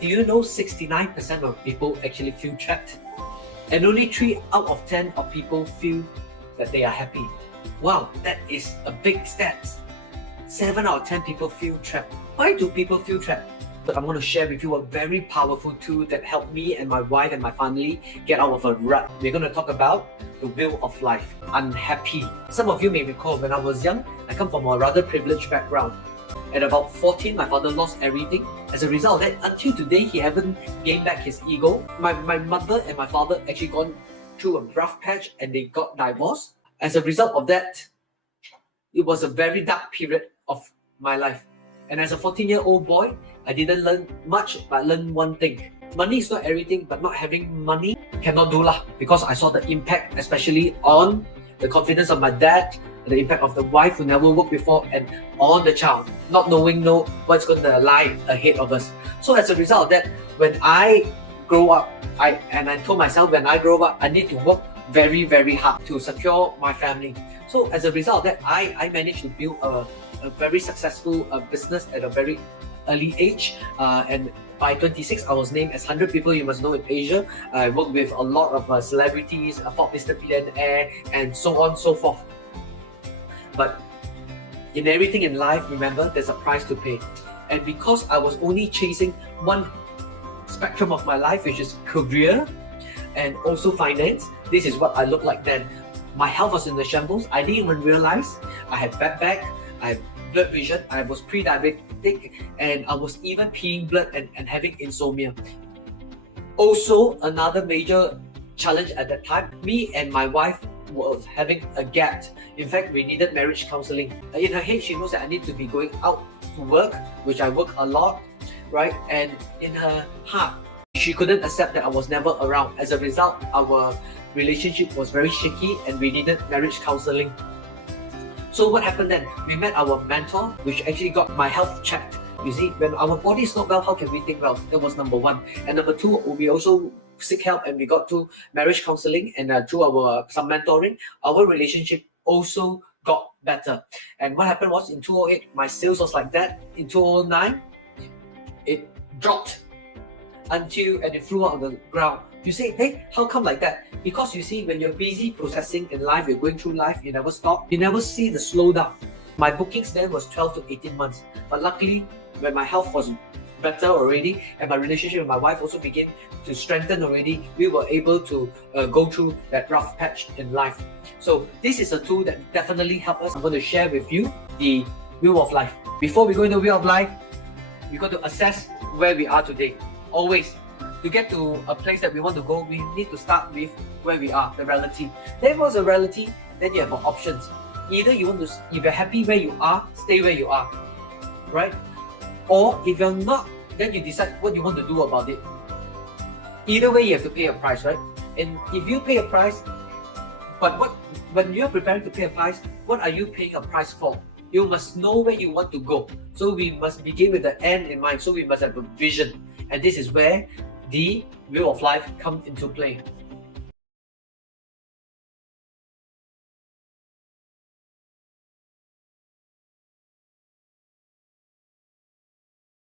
Do you know 69% of people actually feel trapped? And only 3 out of 10 of people feel that they are happy. Wow, that is a big step. 7 out of 10 people feel trapped. Why do people feel trapped? But I'm going to share with you a very powerful tool that helped me and my wife and my family get out of a rut. We're going to talk about the wheel of life. Unhappy. Some of you may recall when I was young, I come from a rather privileged background. At about 14, my father lost everything. As a result of that, until today, he haven't gained back his ego. My mother and my father actually gone through a rough patch and they got divorced. As a result of that, it was a very dark period of my life. And as a 14-year-old boy, I didn't learn much, but I learned one thing. Money is not everything, but not having money cannot do lah. Because I saw the impact, especially on the confidence of my dad, the impact of the wife who never worked before, and on the child, not knowing what's going to lie ahead of us. So as a result of that, when I grow up, I told myself when I grow up, I need to work very, very hard to secure my family. So as a result of that, I managed to build a very successful business at a very early age, and by 26, I was named as 100 people you must know in Asia. I worked with a lot of celebrities, Forbes Mr. Billionaire, and so on and so forth. But in everything in life, remember, there's a price to pay. And because I was only chasing one spectrum of my life, which is career and also finance, this is what I looked like then. My health was in the shambles. I didn't even realize I had bad back, I had blurred vision, I was pre-diabetic, and I was even peeing blood and having insomnia. Also, another major challenge at that time, me and my wife was having a gap. In fact, we needed marriage counseling. In her head, she knows that I need to be going out to work, which I work a lot, right? And in her heart, she couldn't accept that I was never around. As a result, our relationship was very shaky and we needed marriage counseling. So what happened then? We met our mentor, which actually got my health checked. You see, when our body is not well, how can we think well? That was number one. And number two, we also seek help and we got to marriage counseling, and through some mentoring, our relationship also got better. And what happened was in 2008, my sales was like that. In 2009, it dropped and it flew out of the ground. You say, hey, how come like that? Because you see, when you're busy processing in life, you're going through life, you never stop, you never see the slowdown. My bookings then was 12 to 18 months. But luckily, when my health was better already and my relationship with my wife also began to strengthen already, we were able to go through that rough patch in life. So this is a tool that definitely helped us. I'm going to share with you the wheel of life. Before we go into the wheel of life, we got to assess where we are today. Always, to get to a place that we want to go, we need to start with where we are, the reality. Then once the reality, then you have options. Either you want to, if you're happy where you are, stay where you are, right? Or if you're not, then you decide what you want to do about it. Either way, you have to pay a price, right? And if you pay a price, but when you're preparing to pay a price, what are you paying a price for? You must know where you want to go. So we must begin with the end in mind. So we must have a vision. And this is where the wheel of life comes into play.